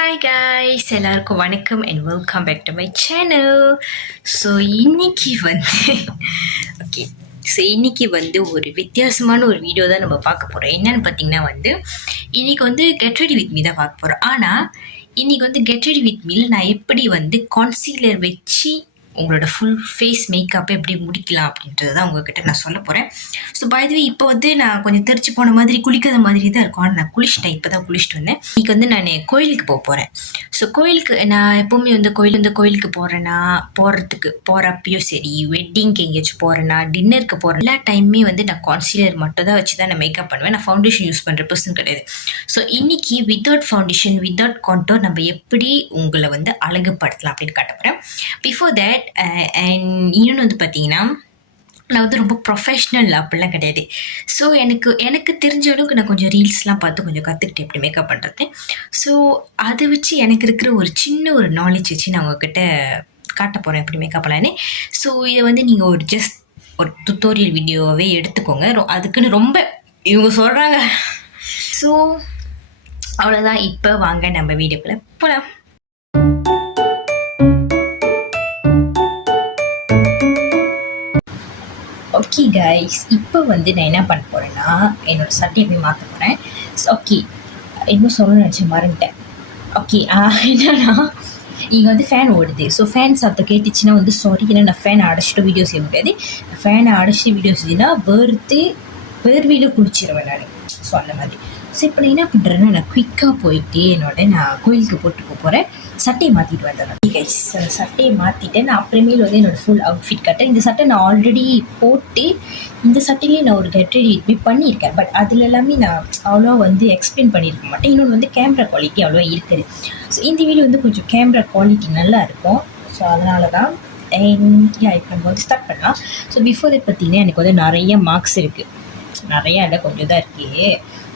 Hi guys, எல்லாருக்கும் வணக்கம் and welcome back to my channel. So இன்னைக்கு வந்து ஓகே இன்னைக்கு வந்து ஒரு வித்தியாசமான ஒரு வீடியோ தான் நம்ம பார்க்க போகிறோம். என்னன்னு பார்த்தீங்கன்னா இன்னைக்கு கெட் ரெடி வித் மீ தான் பார்க்க போகிறோம். ஆனால் இன்னைக்கு கெட் ரெடி வித் மீல நான் எப்படி கான்சீலர் வச்சு உங்களோட ஃபுல் ஃபேஸ் மேக்கப்பை எப்படி முடிக்கலாம் அப்படின்றது தான் உங்ககிட்ட நான் சொல்ல போகிறேன். ஸோ பைதவே இப்போ நான் கொஞ்சம் தெரிச்சு போன மாதிரி குளிக்காத மாதிரி தான் இருக்கும். ஆனால் நான் குளிச்சிட்டேன், இப்போ தான் குளிச்சுட்டு வந்தேன். இன்னைக்கு நான் கோயிலுக்கு போக போகிறேன். ஸோ கோயிலுக்கு நான் எப்போவுமே கோயிலுக்கு போகிறேன்னா போகிறப்பையும் சரி, வெட்டிங்க்கு எங்கேயாச்சும் போகிறேன்னா, டின்னருக்கு போகிறேன், எல்லா டைமே நான் கான்சீலர் மட்டும் தான் வச்சு தான் நான் மேக்கப் பண்ணுவேன். நான் ஃபவுண்டேஷன் யூஸ் பண்ணுற பர்சன் கிடையாது. ஸோ இன்னைக்கு வித்தவுட் ஃபவுண்டேஷன் வித்தவுட் கான்டோர் நம்ம எப்படி உங்களை அழகுபடுத்தலாம் அப்படின்னு காட்ட போகிறேன். பிஃபோர் தேட் அண்ட் இன்னொன்று பார்த்தீங்கன்னா, நான் ரொம்ப ப்ரொஃபஷ்னல் அப்படிலாம் கிடையாது. ஸோ எனக்கு தெரிஞ்ச அளவுக்கு நான் கொஞ்சம் ரீல்ஸ்லாம் பார்த்து கொஞ்சம் கற்றுக்கிட்டேன் எப்படி மேக்கப் பண்ணுறது. ஸோ அதை வச்சு எனக்கு இருக்கிற ஒரு சின்ன ஒரு நாலேஜ் வச்சு நான் உங்ககிட்ட காட்ட போகிறேன் எப்படி மேக்கப் பண்ணலான்னு. ஸோ இதை நீங்கள் ஒரு டுட்டோரியல் வீடியோவே எடுத்துக்கோங்க. அதுக்குன்னு ரொம்ப இவங்க சொல்கிறாங்க. ஸோ அவ்வளோதான். இப்போ வாங்க நம்ம வீடியோக்குள்ளே போகலாம். ஓகே கைஸ், இப்போ நான் என்ன பண்ண போகிறேன்னா, என்னோடய சட்டையை போய் மாற்ற போகிறேன். ஓகே, இன்னும் சொல்லணும்னு நினச்சேன், மறந்துட்டேன். ஓகே, என்னன்னா இங்கே ஃபேன் ஓடுது. ஸோ ஃபேன் சத்தம் கேட்டுச்சுன்னா சாரி, ஏன்னா நான் ஃபேனை அடைச்சிட்டு வீடியோ செய்ய முடியாது. ஃபேனை அடைச்சிட்டு வீடியோ செய்யனா வேர்வையில் குளிச்சிருவேன் நான். ஸோ அந்த மாதிரி. ஸோ இப்போ நான் என்ன பண்ணுறேன்னா, நான் குயிக்காக போயிட்டு நான் கோயிலுக்கு போட்டு போகிறேன். சட்டையை மாற்றிட்டு வந்தேன் கைஸ். சட்டையை மாற்றிட்டு நான் அப்புறமேல் என்னோடய ஃபுல் அவுட்ஃபிட் கட்டேன். இந்த சட்டை நான் ஆல்ரெடி போட்டு இந்த சட்டையிலேயே நான் ஒரு கெட் ரெடி வித் பண்ணியிருக்கேன். பட் அதில் எல்லாமே நான் அவ்வளோவா எக்ஸ்பிளைன் பண்ணியிருக்க மாட்டேன். இன்னொன்று கேமரா குவாலிட்டி அவ்வளோவா இருக்குது. ஸோ இந்த வீடியோ கொஞ்சம் கேமரா குவாலிட்டி நல்லா இருக்கும். ஸோ அதனால தான் இப்போ நம்ம ஸ்டார்ட் பண்ணலாம். ஸோ பிஃபோர் இதை பார்த்தீங்கன்னா எனக்கு நிறைய மார்க்ஸ் இருக்குது. நிறையா இல்லை, கொஞ்சம் தான் இருக்குது.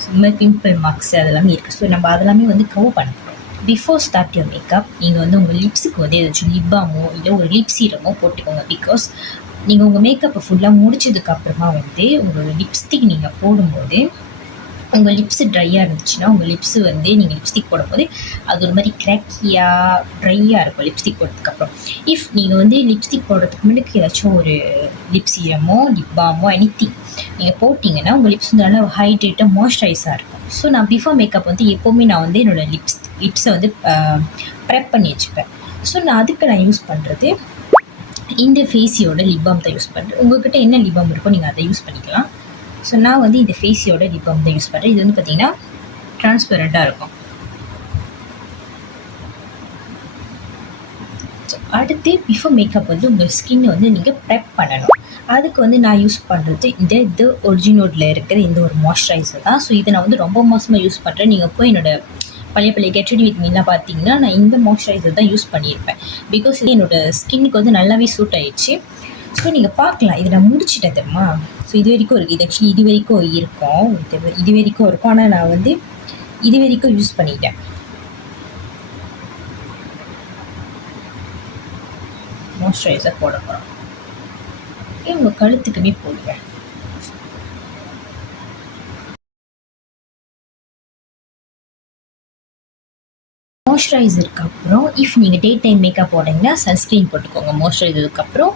சும்மா பிம்பிள் மார்க்ஸ் அதெல்லாமே இருக்குது. ஸோ நம்ம அதெல்லாமே கவர் பண்ண போகிறோம். பிஃபோர் ஸ்டார்ட் யுவர் மேக்கப் நீங்கள் உங்கள் லிப்ஸுக்கு ஏதாச்சும் லிப் பாமோ இல்லை ஒரு லிப் சீரமோ போட்டுக்கோங்க. பிகாஸ் நீங்கள் உங்கள் மேக்கப்பை ஃபுல்லாக முடிச்சதுக்கப்புறமா உங்களோட லிப்ஸ்டிக் நீங்கள் போடும்போது உங்கள் லிப்ஸு ட்ரையாக இருந்துச்சுன்னா உங்கள் லிப்ஸு நீங்கள் லிப்ஸ்டிக் போடும்போது அது ஒரு மாதிரி க்ராக்கியாக ட்ரையாக இருக்கும் லிப்ஸ்டிக் போடுறதுக்கப்புறம். இஃப் நீங்கள் லிப்ஸ்டிக் போடுறதுக்கு முன்னாடி ஏதாச்சும் ஒரு லிப் சீரமோ லிப் பாமோ எனிதிங் நீங்கள் போட்டிங்கன்னா உங்கள் லிப்ஸ் நல்லா ஹைட்ரேட்டாக மாய்ஸ்சரைஸாக இருக்கும். ஸோ நான் பிஃபோர் மேக்கப் எப்போவுமே நான் என்னோடய லிப்ஸை ப்ரெப் பண்ணி வச்சுப்பேன். ஸோ அதுக்கு யூஸ் பண்ணுறது இந்த ஃபேஸியோட லிப் பாம் தான் யூஸ் பண்ணுறேன். உங்கள்கிட்ட என்ன லிப் பாம் இருக்கோ நீங்கள் அதை யூஸ் பண்ணிக்கலாம். ஸோ நான் இந்த ஃபேஸியோட லிப் பாம் தான் யூஸ் பண்ணுறேன். இது பார்த்தீங்கன்னா ட்ரான்ஸ்பரண்ட்டாக இருக்கும். ஸோ அடுத்து பிஃபோர் மேக்கப் உங்கள் ஸ்கின்னை நீங்கள் ப்ரெப் பண்ணணும். அதுக்கு நான் யூஸ் பண்ணுறது இந்த ஒரிஜினோடில் இருக்கிற இந்த ஒரு மாய்ஸ்சரைசர் தான். ஸோ இதை நான் ரொம்ப மாதமாக யூஸ் பண்ணுறேன். நீங்கள் போய் என்னோடய பழைய கெட் ரெடி வித் மீலாம் பார்த்தீங்கன்னா நான் இந்த மாய்ஸ்சரைசர் தான் யூஸ் பண்ணியிருப்பேன். பிகாஸ் இது என்னோடய ஸ்கின்னுக்கு நல்லாவே சூட் ஆகிடுச்சு. ஸோ நீங்கள் பார்க்கலாம், இதை நான் முடிச்சிட்டேன் தெரியுமா. ஸோ இது வரைக்கும் இருக்குது. இது ஆக்சுவலி இது வரைக்கும் இருக்கும். ஆனால் நான் இது வரைக்கும் யூஸ் பண்ணிட்டேன். மாய்ஸ்சரைசர் போட போகிறோம். உங்கள் கழுத்துக்குமே போடுவேன். மாய்ஸ்சரைசருக்கு அப்புறம் இஃப் நீங்கள் டே டைம் மேக்கப் போடுறீங்கன்னா சன்ஸ்க்ரீன் போட்டுக்கோங்க. மாய்ஸ்சரைசருக்கு அப்புறம்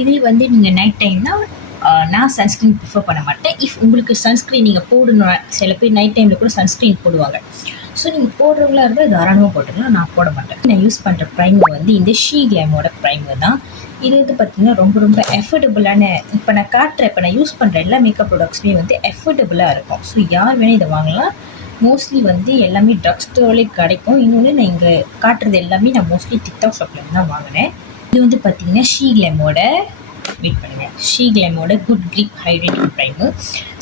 இதே நீங்கள் நைட் டைம்னா நான் சன்ஸ்க்ரீன் ப்ரிஃபர் பண்ண மாட்டேன். இஃப் உங்களுக்கு சன்ஸ்க்ரீன் நீங்கள் போடணும், சில பேர் நைட் டைமில் கூட சன்ஸ்க்ரீன் போடுவாங்க. ஸோ நீங்கள் போடுறவங்களா இருந்தால் தாராளமாக போட்டுக்கலாம். நான் போட மாட்டேன். நான் யூஸ் பண்ணுற ப்ரைமர் இந்த ஷீ கிளாமோட ப்ரைமர் தான். இது பார்த்தீங்கன்னா ரொம்ப ரொம்ப எஃபோர்டபுளான, இப்போ நான் யூஸ் பண்ணுற எல்லா மேக்கப் ப்ராடக்ட்ஸுமே எஃபோர்டபுளாக இருக்கும். ஸோ யார் வேணால் இதை வாங்கலாம். மோஸ்ட்லி எல்லாமே ட்ரக் ஸ்டோர்லேயே கிடைக்கும். இன்னொன்று நான் இங்கே காட்டுறது எல்லாமே நான் மோஸ்ட்லி டிக்டாக் ஷாப்லேருந்து தான் வாங்கினேன். இது பார்த்தீங்கன்னா ஷீ கிளாமோட good grip hydrating primer.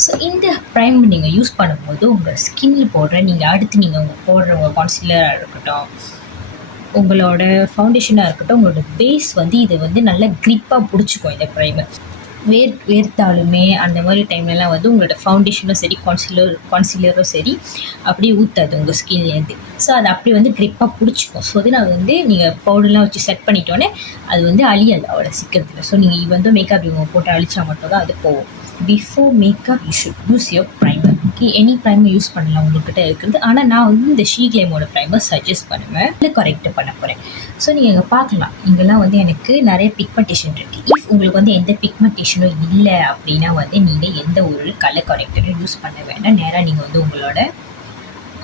So இந்த ப்ரைமர் நீங்கள் யூஸ் பண்ணும்போது உங்கள் ஸ்கின்னில் அடுத்து நீங்கள் போடுற உங்கள் கான்சீலராக இருக்கட்டும், உங்களோட ஃபவுண்டேஷனாக இருக்கட்டும், உங்களோட பேஸ் இதை நல்லா க்ரிப்பாக பிடிச்சிக்கும். இந்த ப்ரைமர் வேர்த்தாலுமே அந்த மாதிரி டைம்லலாம் உங்களோட ஃபவுண்டேஷனும் சரி கான்சீலரும் சரி அப்படியே ஊற்றாது உங்கள் ஸ்கின்லேருந்து. ஸோ அது அப்படி க்ரிப்பாக பிடிச்சிக்கும். ஸோ நான் நீங்கள் பவுடர்லாம் வச்சு செட் பண்ணிட்டோன்னே அது அழியாது அவ்வளோ சீக்கிரத்தில். ஸோ நீங்கள் மேக்கப் போட்டு அழிச்சா மட்டும் தான் அது போகும். Before makeup you should use your primer. Okay, any primer use பண்ணலாம் உங்கள்கிட்ட இருக்கிறது. ஆனால் நான் வந்து இந்த ஷீக்லேமோட ப்ரைமர் சஜஸ்ட் பண்ணுவேன். இல்லை கரெக்ட் பண்ண போகிறேன். ஸோ நீங்கள் இங்கே பார்க்கலாம், இங்கெல்லாம் வந்து எனக்கு நிறைய பிக்மெண்டேஷன் இருக்குது. இஃப் உங்களுக்கு வந்து எந்த பிக்மெண்டேஷனும் இல்லை அப்படின்னா வந்து நீங்கள் எந்த ஒரு கலர் கரெக்டரும் யூஸ் பண்ண வேண்டாம். நேராக நீங்கள் வந்து உங்களோட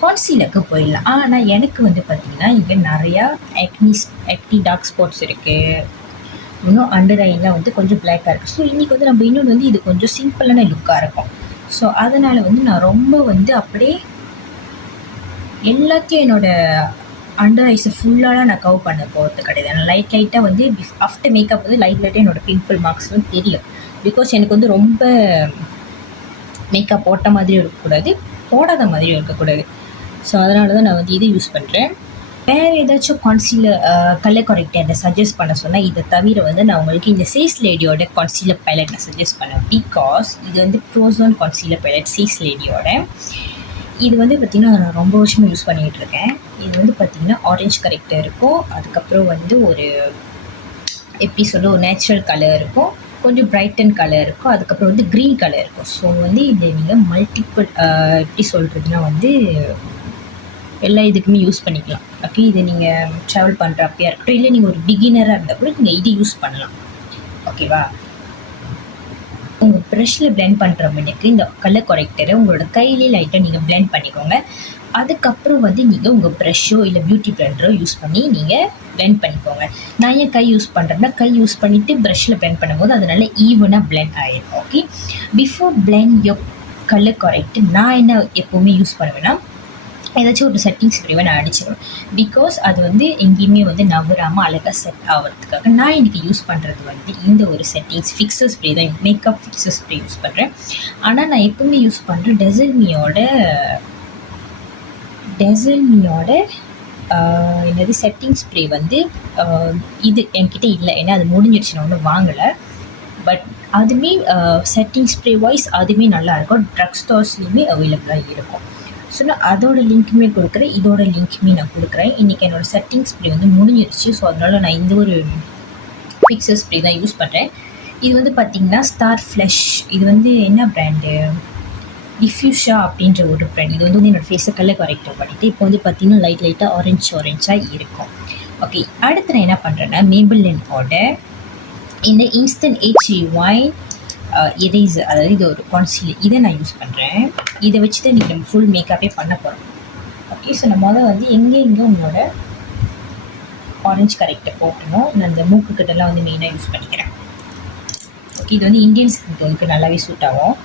கான்சீலருக்கு போயிடலாம். ஆனால் எனக்கு வந்து பார்த்திங்கன்னா இங்கே நிறையா ஆக்னி டார்க் ஸ்பாட்ஸ் இருக்குது. இன்னும் அண்டர் ஐலாம் வந்து கொஞ்சம் பிளாக்காக இருக்குது. ஸோ இன்றைக்கி வந்து நம்ம இன்னொன்று வந்து இது கொஞ்சம் சிம்பிளான லுக்காக இருக்கும். ஸோ அதனால் வந்து நான் ரொம்ப வந்து அப்படியே எல்லாத்தையும் என்னோடய அண்டர் ஐஸை ஃபுல்லாலாம் நான் கவர் பண்ண போகிறது கிடையாது. நான் லைட்டாக வந்து ஆஃப்டர் மேக்கப் வந்து லைட்டாக என்னோடய பிம்பிள் மார்க்ஸ் வந்து தெரியும். பிகாஸ் எனக்கு வந்து ரொம்ப மேக்கப் போட்ட மாதிரியும் இருக்கக்கூடாது, போடாத மாதிரியும் இருக்கக்கூடாது. ஸோ அதனால தான் நான் வந்து இதை யூஸ் பண்ணுறேன். வேறு ஏதாச்சும் கான்சீலர் கலர் கரெக்டாக என்னை சஜஸ்ட் பண்ண சொன்னால் இதை தவிர வந்து நான் உங்களுக்கு இந்த சேஸ் லேடியோட கான்சீலர் பைலட் நான் சஜஸ்ட் பண்ணேன். பிகாஸ் இது வந்து ப்ரோசோன் கான்சீலர் பைலட் சேஸ் லேடியோட. இது வந்து பார்த்திங்கன்னா நான் ரொம்ப வருஷமாக யூஸ் பண்ணிகிட்டு இருக்கேன். இது வந்து பார்த்திங்கன்னா ஆரஞ்ச் கரெக்டாக இருக்கும். அதுக்கப்புறம் வந்து ஒரு எப்படி சொல்ல ஒரு நேச்சுரல் கலர் இருக்கும், கொஞ்சம் பிரைட்டன் கலர் இருக்கும், அதுக்கப்புறம் வந்து க்ரீன் கலர் இருக்கும். ஸோ வந்து இதை நீங்கள் மல்டிபிள் எப்படி சொல்கிறதுனா வந்து எல்லா இதுக்குமே யூஸ் பண்ணிக்கலாம். ஓகே, இதை நீங்கள் ட்ராவல் பண்ணுறப்பையாக இருக்கட்டும், இல்லை நீங்கள் ஒரு பிகினராக இருந்தால் கூட நீங்கள் இது யூஸ் பண்ணலாம். ஓகேவா? உங்கள் ப்ரஷில் பிளெண்ட் பண்ணுற மணிக்கு இந்த கலர் கரெக்டரை உங்களோட கையிலே லைட்டாக நீங்கள் பிளெண்ட் பண்ணிக்கோங்க. அதுக்கப்புறம் வந்து நீங்கள் உங்கள் ப்ரஷ்ஷோ இல்லை பியூட்டி பிளெண்டரோ யூஸ் பண்ணி நீங்கள் பிளெண்ட் பண்ணிக்கோங்க. நான் ஏன் கை யூஸ் பண்ணுறேன்னா கை யூஸ் பண்ணிவிட்டு ப்ரஷில் பிளெண்ட் பண்ணும்போது அதனால ஈவனாக பிளெண்ட் ஆகிடும். Okay, before blend your colour correct நான் என்ன எப்போவுமே யூஸ் பண்ணுவேன்னா ஏதாச்சும் ஒரு செட்டிங் ஸ்ப்ரேவை நான் அடிச்சிடுவேன். பிகாஸ் அது வந்து எங்கேயுமே வந்து நவராமல் அழகாக செட் ஆகிறதுக்காக நான் இன்றைக்கி யூஸ் பண்ணுறது வந்து இந்த ஒரு செட்டிங்ஸ் ஃபிக்ஸர் ஸ்ப்ரே தான், மேக்கப் ஃபிக்ஸர் ஸ்ப்ரே யூஸ் பண்ணுறேன். ஆனால் நான் எப்பவுமே யூஸ் பண்ணுறேன் டெசல்மியோட என்னது செட்டிங் ஸ்ப்ரே வந்து இது என்கிட்ட இல்லை, ஏன்னா அது முடிஞ்சிடுச்சு, நான் ஒன்றும் வாங்கலை. பட் அதுவுமே செட்டிங் ஸ்ப்ரே வைஸ் அதுவுமே நல்லாயிருக்கும். ட்ரக் ஸ்டோர்ஸ்லேயுமே அவைலபிளாக இருக்கும். ஸோ நான் அதோட லிங்க்குமே கொடுக்குறேன், இதோட லிங்க்குமே நான் கொடுக்குறேன். இன்றைக்கி என்னோடய செட்டிங் ஸ்ப்ரே வந்து முடிஞ்சிருச்சு. ஸோ அதனால் நான் இந்த ஒரு ஃபிக்ஸர் ஸ்ப்ரே தான் யூஸ் பண்ணுறேன். இது வந்து பார்த்திங்கன்னா ஸ்டார் ஃப்ளஷ், இது வந்து என்ன ப்ராண்டு, டிஃப்யூஷா அப்படின்ற ஒரு ப்ராண்ட். இது வந்து என்னோடய ஃபேஸை கலர் கரெக்டாக பண்ணிவிட்டு இப்போ வந்து பார்த்திங்கன்னா லைட்டாக ஆரஞ்சாக இருக்கும். ஓகே, அடுத்து நான் என்ன பண்ணுறேன்னா மேபிளினோட இந்த இன்ஸ்டன்ட் HAY எரேசர், அதாவது இது ஒரு கான்சீலர், இதை நான் யூஸ் பண்ணுறேன். இதை வச்சு தான் நீங்கள் நம்ம ஃபுல் மேக்கப்பே பண்ண போகிறோம். ஓகே, ஸோ நம்ம வந்து எங்கே உங்களோட ஆரஞ்ச் கரெக்டை போட்டணும். நான் இந்த மூக்குக்கிட்டலாம் வந்து மெயினாக யூஸ் பண்ணிக்கிறேன். ஓகே, இது வந்து இந்தியன் ஸ்கின் டோனுக்கு நல்லாவே சூட் ஆகும்.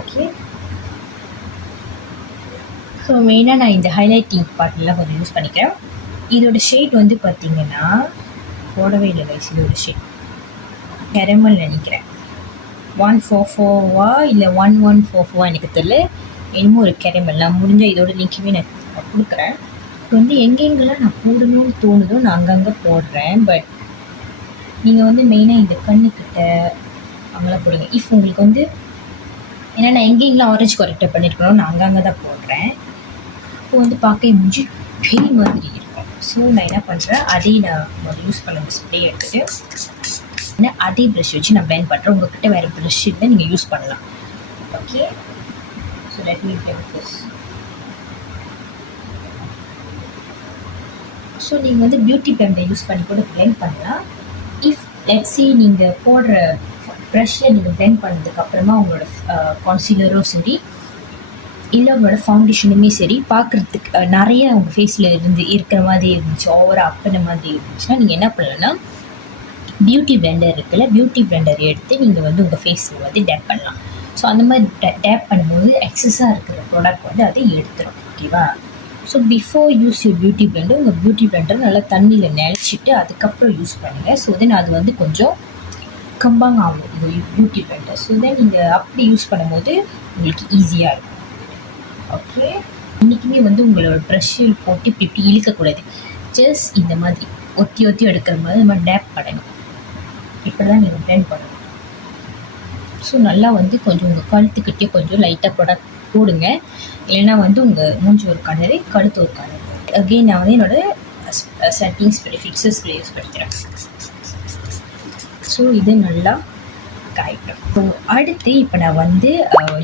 ஓகே, ஸோ மெயினாக நான் இந்த ஹைலைட்டிங் பார்ட்லாம் கொஞ்சம் யூஸ் பண்ணிக்கிறேன். இதோட ஷேட் வந்து பார்த்திங்கன்னா போடவே இல்லை கைஸ், இதோட ஷேட் கேரமல் நினைக்கிறேன். 144 இல்லை 1144 எனக்கு தெரியல, என்னமோ ஒரு கேரமல். நான் முடிஞ்ச இதோட லிங்க்குமே நான் கொடுக்குறேன். இப்போ வந்து எங்கெங்கெல்லாம் நான் போடணும்னு தோணுதோ நான் அங்கங்கே போடுறேன். பட் நீங்கள் வந்து மெயினாக இந்த கண்ணுக்கிட்ட அங்கெல்லாம் போடுங்க. இஃப் உங்களுக்கு வந்து ஏன்னா நான் எங்கெங்கெல்லாம் ஆரஞ்சு கரெக்டாக பண்ணியிருக்கணும் நான் அங்கங்கே தான் போடுறேன். இப்போ வந்து பார்க்க முடிஞ்சு பெரிய மாதிரி இருக்கும். ஸோ நான் என்ன பண்ணுறேன், அதே நான் யூஸ் பண்ண ஸ்ப்ரே எடுத்துகிட்டு அதே ப்ரஷ் வச்சு நான் பிளெண்ட் பண்ணுறேன். உங்கள்கிட்ட வேறு ப்ரஷ் இருந்தால் நீங்கள் யூஸ் பண்ணலாம். Okay, so let me blend this. So நீங்கள் வந்து பியூட்டி பிளெண்டரை யூஸ் பண்ணி கூட பிளெண்ட் பண்ணலாம். இஃப் லெட்ஸ் சே நீங்கள் போடுற ப்ரஷ்ஷில் நீங்கள் பிளெண்ட் பண்ணதுக்கப்புறமா உங்களோட கான்சீலரும் சரி இல்லை உங்களோட ஃபவுண்டேஷனுமே சரி பார்க்குறதுக்கு நிறைய உங்கள் ஃபேஸில் இருக்கிற மாதிரி இருந்துச்சு, ஓவராக அப்பின மாதிரி இருந்துச்சுன்னா நீங்கள் என்ன பண்ணலான்னா பியூட்டி பிளெண்டர் இருக்குல்ல, பியூட்டி பிளெண்டர் எடுத்து நீங்கள் வந்து உங்கள் ஃபேஸில் வந்து டேப் பண்ணலாம். ஸோ அந்த மாதிரி டேப் பண்ணும்போது எக்ஸஸாக இருக்கிற ப்ராடக்ட் வந்து அதை எடுத்துடும். ஓகேவா? So before use your beauty blender உங்கள் பியூட்டி பிளெண்டர் நல்லா தண்ணியில் நினச்சிட்டு அதுக்கப்புறம் யூஸ் பண்ணுங்கள். ஸோ தென் அது வந்து கொஞ்சம் கம்பாங் ஆகும் இந்த பியூட்டி பிளெண்டர். ஸோ தென் நீங்கள் அப்படி யூஸ் பண்ணும்போது உங்களுக்கு ஈஸியாக இருக்கும். ஓகே, இன்றைக்குமே வந்து உங்களோட ப்ரஷ்ஷில் போட்டு இப்படி இழுக்கக்கூடாது. ஜஸ்ட் இந்த மாதிரி ஒத்தி எடுக்கிற மாதிரி நம்ம டேப் பண்ணணும். இப்படி தான் நீங்கள் பிளெண்ட் பண்ணணும். ஸோ நல்லா வந்து கொஞ்சம் உங்கள் கழுத்துக்கிட்டே கொஞ்சம் லைட்டாக ப்ராடக்ட் போடுங்க. இல்லைன்னா வந்து உங்கள் மூஞ்சி ஒரு கலரு, கழுத்து ஒரு கலர். அகெயின் நான் வந்து என்னோடய setting spray fixer spray use பண்ணிக்கிறேன். ஸோ இது நல்லா ஆகிட்டோம். ஸோ அடுத்து இப்போ நான் வந்து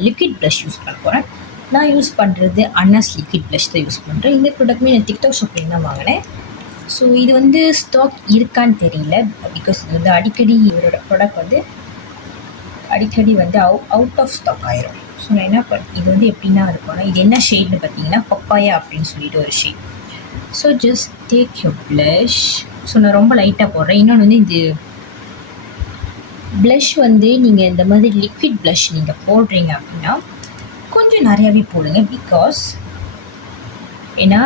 லிக்விட் ப்ளஷ் யூஸ் பண்ண போகிறேன். நான் யூஸ் பண்ணுறது அன்னாஸ் லிக்விட் ப்ளஷ் தான் யூஸ் பண்ணுறேன். இந்த ப்ராடக்ட்மே நான் டிக்டாக் ஷாப்பிங் தான் வாங்கினேன். ஸோ இது வந்து ஸ்டாக் இருக்கான்னு தெரியல, பிகாஸ் இது வந்து அடிக்கடி இவரோட ப்ராடக்ட் வந்து அடிக்கடி வந்து அவுட் ஆஃப் ஸ்டாக் ஆயிரும். ஸோ நான் என்ன இது வந்து எப்படின்னா இருக்கும்னா, இது என்ன ஷேட்னு பார்த்தீங்கன்னா பப்பாயா அப்படின்னு சொல்லிட்டு ஒரு shade. So just take your blush. So நான் ரொம்ப லைட்டாக போடுறேன். இன்னொன்று வந்து இது ப்ளஷ் வந்து நீங்கள் இந்த மாதிரி லிக்விட் ப்ளஷ் நீங்கள் போடுறீங்க அப்படின்னா கொஞ்சம் நிறையாவே போடுங்க. பிகாஸ் ஏன்னா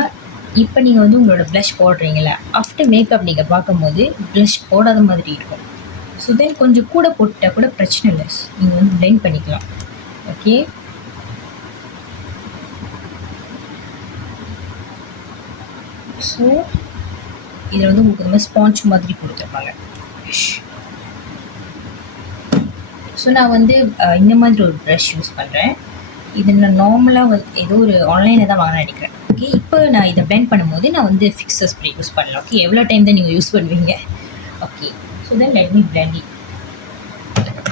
இப்போ நீங்கள் வந்து உங்களோட ப்ளஷ் போடுறீங்களே, ஆஃப்டர் மேக்கப் நீங்கள் பார்க்கும்போது ப்ளஷ் போடாத மாதிரி இருக்கும். ஸோ தென் கொஞ்சம் கூட போட்டால் கூட பிரச்சனை இல்லை, நீங்கள் வந்து பிளெண்ட் பண்ணிக்கலாம். ஓகே, ஸோ இதில் வந்து உங்களுக்கு இந்த மாதிரி ஸ்பாஞ்ச் மாதிரி கொடுத்துருப்பாங்க. ஸோ நான் வந்து இந்த மாதிரி ஒரு ப்ரஷ் யூஸ் பண்ணுறேன். இது நான் நார்மலாக ஏதோ ஒரு ஆன்லைனில் தான் வாங்க நினைக்கிறேன். ஓகே, இப்போ நான் இதை பிளெண்ட் பண்ணும்போது நான் வந்து ஃபிக்ஸர் ஸ்ப்ரே யூஸ் பண்ணலாம். ஓகே, எவ்வளோ டைம் தான் நீங்கள் யூஸ் பண்ணுவீங்க? Okay, so then let me blend it.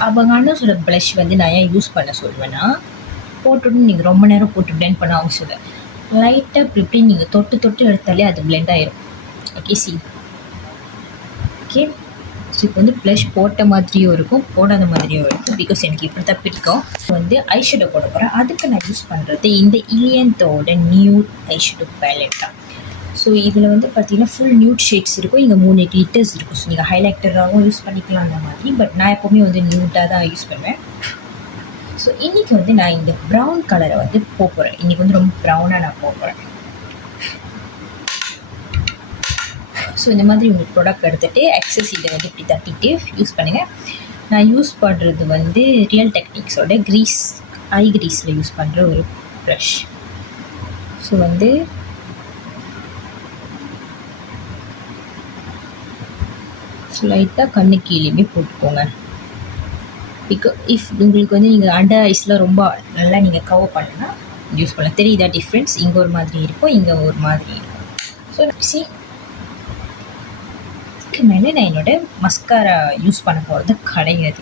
அவங்க அண்ணாஸோட ப்ளஷ் வந்து நான் ஏன் யூஸ் பண்ண சொல்வேன்னா, போட்டுட்டு நீங்கள் ரொம்ப நேரம் போட்டு பிளெண்ட் பண்ண அவசியம் இல்லை. லைட்டாக இப்படி நீங்கள் தொட்டு தொட்டு எடுத்தாலே அது பிளெண்ட் ஆகிரும். Okay, C. ஓகே, ஸோ இப்போ வந்து ப்ளஷ் போட்ட மாதிரியும் இருக்கும், போடாத மாதிரியும் இருக்கும். பிகாஸ் எனக்கு இப்படி தான் பிடிக்கும். வந்து ஐஷேடோ போட போகிறேன். அதுக்கு நான் யூஸ் பண்ணுறது இந்த இலியன்த்தோட நியூட் ஐஷேடோ பேலட் தான். ஸோ இதில் வந்து பார்த்தீங்கன்னா ஃபுல் நியூட் ஷேட்ஸ் இருக்கும். இங்கே 3 கிளிட்டர்ஸ் இருக்கும். ஸோ நீங்கள் ஹைலைட்டராகவும் யூஸ் பண்ணிக்கலாம் அந்த மாதிரி. பட் நான் எப்போவுமே வந்து நியூட்டாக தான் யூஸ் பண்ணுவேன். ஸோ இன்றைக்கி வந்து நான் இந்த ப்ரௌன் கலரை வந்து போகிறேன். இன்றைக்கி வந்து ரொம்ப ப்ரௌனாக நான் போகிறேன். ஸோ இந்த மாதிரி உங்களுக்கு ப்ராடக்ட் எடுத்துகிட்டு எக்ஸஸ் இதை வந்து இப்படி தட்டிட்டு யூஸ் பண்ணுங்கள். நான் யூஸ் பண்ணுறது வந்து ரியல் டெக்னிக்ஸோட ஐ க்ரீஸில் யூஸ் பண்ணுற ஒரு ப்ரஷ். ஸோ வந்து லைட்டாக கண்ணு கீழேயுமே போட்டுக்கோங்க. இஃப் உங்களுக்கு வந்து நீங்கள் அண்டர் ஐஸ்லாம் ரொம்ப நல்லா நீங்கள் கவர் பண்ணலாம் யூஸ் பண்ணலாம். தெரியுதா டிஃப்ரென்ஸ்? இங்கே ஒரு மாதிரி இருக்கும், இங்கே ஒரு மாதிரி இருக்கும். ஸோ சி, மேலே நான் என்னோட மஸ்காரா யூஸ் பண்ண போகிறது கிடையாது.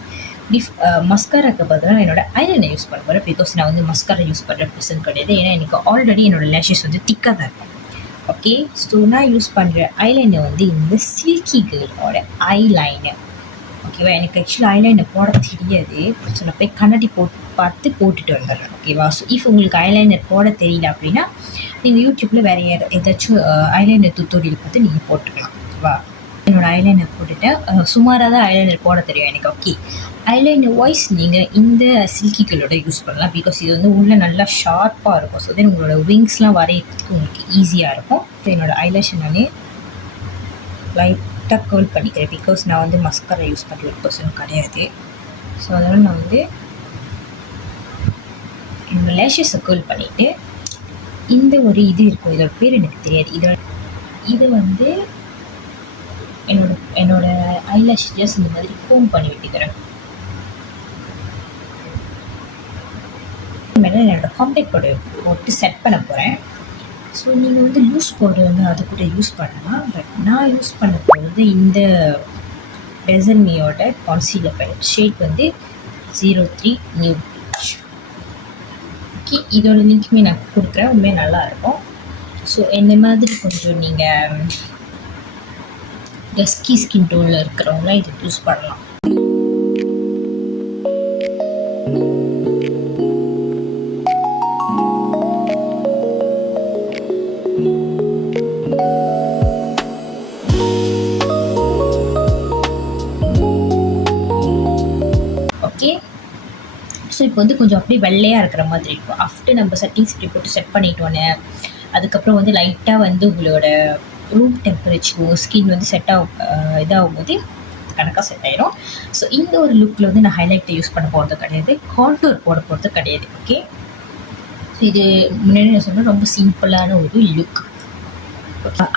மஸ்காராக்கு பதிலாக நான் என்னோட ஐலைனர் யூஸ் பண்ண போகிறேன். பிகாஸ் நான் வந்து மஸ்காரா யூஸ் பண்ணுற பர்சன் கிடையாது. ஏன்னா எனக்கு ஆல்ரெடி என்னோடய லேஷஸ் வந்து திக்காக தான் இருக்கும். ஓகே, ஸோ நான் யூஸ் பண்ணுற ஐலைனர் வந்து இந்த சில்கி கேர்ளோட ஐலைனர். ஓகேவா, எனக்கு ஆக்சுவலி ஐலைனர் போட தெரியாது. ஸோ நான் போய் கண்ணாடி பார்த்து போட்டுட்டு வந்துடுறேன். ஓகேவா, ஸோ இஃப் உங்களுக்கு ஐலைனர் போட தெரியல அப்படின்னா நீங்கள் யூடியூப்பில் வேறு ஏதாச்சும் ஐலைனர் டுட்டோரியல் பார்த்து நீங்கள் போட்டுக்கலாம். ஓகேவா, என்னோடய ஐலைனர் போட்டுட்டேன். சுமாராக தான் ஐலைனர் போட தெரியும் எனக்கு. ஓகே, ஐலைனர் வாய்ஸ் நீங்கள் இந்த சில்கி கேர்ளோட யூஸ் பண்ணலாம். பிகாஸ் இது வந்து உள்ளே நல்லா ஷார்ப்பாக இருக்கும். ஸோ தென் உங்களோட விங்ஸ்லாம் வரையிறதுக்கு உங்களுக்கு ஈஸியாக இருக்கும். என்னோடய ஐலேஷன் நானே லைட்டாக கேர்ள் பண்ணிக்கிறேன். பிகாஸ் நான் வந்து மஸ்காரா யூஸ் பண்ணுற ஒரு பர்சன் கிடையாது. ஸோ அதனால் நான் வந்து என்னோடய லேஷஸை கேர்ள் பண்ணிவிட்டு இந்த ஒரு இது இருக்கும், இதோட பேர் எனக்கு தெரியாது. இது வந்து என்னோட ஐலேஷ் ஜஸ்ட் இந்த மாதிரி கோம் பண்ணி விட்டுக்கிறேன். மேலே என்னோடய காம்பேக்ட் பவுடர் போட்டு செட் பண்ண போகிறேன். ஸோ நீங்கள் வந்து லூஸ் பவுடர் வந்து அது கூட யூஸ் பண்ணலாம். பட் நான் யூஸ் பண்ண போகிறது இந்த டெசன்மியோட கான்சீலர் பேலட். ஷேட் வந்து 03 நியூ பீச். ஓகே, இதோட லிங்க்குமே நான் கொடுக்குறேன். உண்மையாக நல்லாயிருக்கும். ஸோ இந்த மாதிரி கொஞ்சம் நீங்கள் டஸ்கி ஸ்கின் டோனில் இருக்கிறவங்களாம் இதை யூஸ் பண்ணலாம். ஓகே, ஸோ இப்போ வந்து கொஞ்சம் அப்படியே வெள்ளையாக இருக்கிற மாதிரி இருக்கும். ஆஃப்டர் நம்ம செட்டிங்ஸ் இப்படி போட்டு செட் பண்ணிட்டோன்னே அதுக்கப்புறம் வந்து லைட்டாக வந்து உங்களோட ரூம் டெம்பரேச்சர் ஸ்கின் வந்து இதாகும் போது கணக்காக செட் ஆயிரும். ஸோ இந்த ஒரு லுக்கில் வந்து நான் ஹைலைட்டை யூஸ் பண்ண போகிறது கிடையாது, கான்டூர் போட போகிறது கிடையாது. ஓகே, ஸோ இது முன்னாடி நான் சொன்னால் ரொம்ப சிம்பிளான ஒரு லுக்.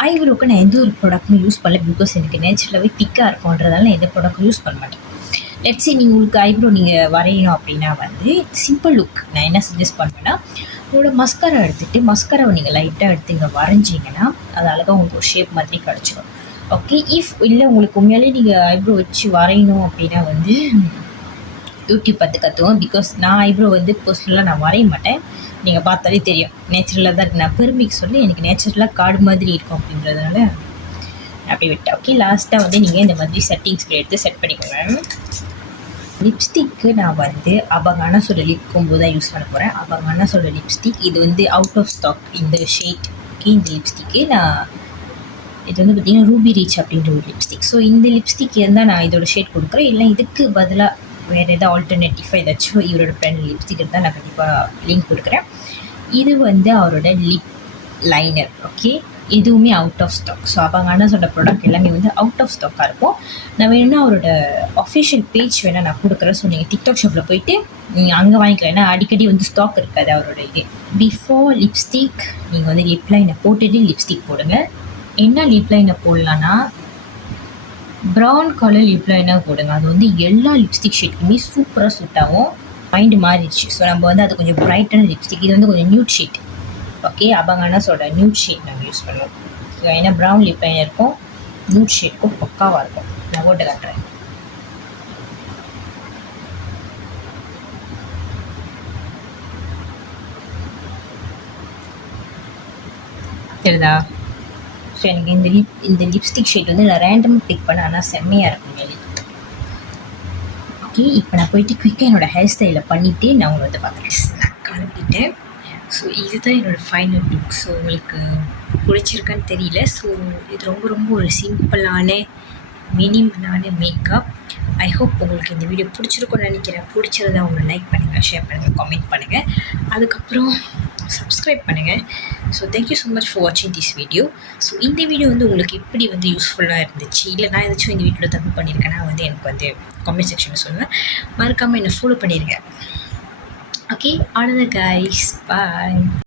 ஐப்ரோக்கு நான் எந்த ஒரு ப்ராடக்ட்டுமே யூஸ் பண்ணல. பிகாஸ் எனக்கு நேச்சுரலாகவே திக்காக இருக்கும்ன்றதால நான் எந்த ப்ராடக்ட்டும் யூஸ் பண்ண மாட்டேன். லெட்ஸி நீங்கள் உங்களுக்கு ஐப்ரோ நீங்கள் வரையணும் அப்படின்னா வந்து சிம்பிள் லுக் நான் என்ன சஜஸ்ட் பண்ணுவேன்னா, உங்களோட மஸ்காரா எடுத்துகிட்டு மஸ்காராவை நீங்கள் லைட்டாக எடுத்து இங்கே வரைஞ்சிங்கன்னா அது அழகாக உங்களுக்கு ஒரு ஷேப் மாதிரி கிடச்சிடும். ஓகே, இஃப் இல்லை உங்களுக்கு உண்மையாலே நீங்கள் ஐப்ரோ வச்சு வரையணும் அப்படின்னா வந்து யூடியூப் பார்த்து கற்றுவோம். பிகாஸ் நான் ஐப்ரோ வந்து பர்சனலாக நான் வரைய மாட்டேன். நீங்கள் பார்த்தாலே தெரியும் நேச்சுரலாக தான் இருக்குது. நான் பெருமைக்கு சொல்லி எனக்கு நேச்சுரலாக கார்டு மாதிரி இருக்கும் அப்படின்றதுனால அப்படி விட்டேன். ஓகே, லாஸ்ட்டாக வந்து நீங்கள் இந்த மாதிரி செட்டிங்ஸ் எடுத்து செட் பண்ணிக்கோங்க. லிப்ஸ்டிக்கு நான் வந்து அபகானாஸோட லிப் கொம்பு தான் யூஸ் பண்ண போகிறேன். அபகானாஸோட லிப்ஸ்டிக் இது வந்து அவுட் ஆஃப் ஸ்டாக் இந்த ஷேட். ஓகே, இந்த லிப்ஸ்டிக்கு நான் இது வந்து பார்த்திங்கன்னா ரூபி ரீச் அப்படின்ற ஒரு லிப்ஸ்டிக். ஸோ இந்த லிப்ஸ்டிக் இருந்தால் நான் இதோட ஷேட் கொடுக்குறேன். இல்லை இதுக்கு பதிலாக வேறு எதாவது ஆல்டர்னேட்டிவாக ஏதாச்சும் இவரோட பிராண்ட் லிப்ஸ்டிக் இருந்தால் நான் கண்டிப்பாக லிங்க் கொடுக்குறேன். இது வந்து அவரோட லிப் லைனர். ஓகே, எதுவுமே அவுட் ஆஃப் ஸ்டாக். ஸோ அபகானாஸோட ப்ராடக்ட் எல்லாமே வந்து அவுட் ஆஃப் ஸ்டாக்காக இருக்கும். நான் வேணும்னா அவரோட அஃபிஷியல் பேஜ் வேணால் நான் கொடுக்குறேன். ஸோ நீங்கள் டிக்டாக் ஷாப்பில் போயிட்டு நீங்கள் அங்கே வாங்கிக்கலாம். ஏன்னா அடிக்கடி வந்து ஸ்டாக் இருக்காது அவரோட இது. பிஃபோர் லிப்ஸ்டிக் நீங்கள் வந்து லிப் லைனை போட்டுட்டு லிப்ஸ்டிக் போடுங்க. என்ன லிப் லைனை போடலான்னா ப்ரௌன் கலர் லிப் லைனாக போடுங்க. அது வந்து எல்லா லிப்ஸ்டிக் ஷேட்டுக்குமே சூப்பராக சூட் ஆகும். மைண்டு மாறிடுச்சு. ஸோ நம்ம வந்து அது கொஞ்சம் ப்ரைட்டான லிப்ஸ்டிக். இது வந்து கொஞ்சம் நியூட் ஷேட். ஓகே, அபகானாஸோட நியூட் ஷேட் நம்ம யூஸ் பண்ணுவோம். ஏன்னா ப்ரௌன் லிப் லைனர் இருக்கும், நியூட் ஷேட்க்கும் பக்காவாக இருக்கும். நான் போட்டு காட்டுறேன். தெரியுதா? ஸோ எனக்கு இந்த லிப்ஸ்டிக் ஷேட் வந்து நான் ரேண்டமாக பிக் பண்ண, ஆனால் செம்மையாக இருக்கும். ஓகே, இப்போ நான் போயிட்டு குயிக்காக என்னோடய ஹேர் ஸ்டைலை பண்ணிவிட்டு நான் உங்களை வந்து பார்க்குறேன். நான் கிளம்பிட்டேன். ஸோ இதுதான் என்னோடய ஃபைனல் லுக். ஸோ உங்களுக்கு பிடிச்சிருக்கான்னு தெரியல. ஸோ இது ரொம்ப ரொம்ப ஒரு சிம்பிளான மினிமலான மேக்கப். ஐ ஹோப் உங்களுக்கு இந்த வீடியோ பிடிச்சிருக்கும்னு நினைக்கிறேன். பிடிச்சிருந்தா உங்களை லைக் பண்ணுங்கள், ஷேர் பண்ணுங்கள், கமெண்ட் பண்ணுங்கள், அதுக்கப்புறம் சப்ஸ்கிரைப் பண்ணுங்கள். So thank you so much for வாட்சிங் திஸ் வீடியோ. ஸோ இந்த வீடியோ வந்து உங்களுக்கு எப்படி வந்து யூஸ்ஃபுல்லாக இருந்துச்சு, இல்லை நான் ஏதாச்சும் இந்த வீடியோவில் தப்பு பண்ணியிருக்கேன்னா வந்து எனக்கு வந்து கமெண்ட் செக்ஷனில் சொல்லுங்கள். மறக்காமல் என்னை ஃபாலோ பண்ணிடுங்க. Okay, all the guys, bye.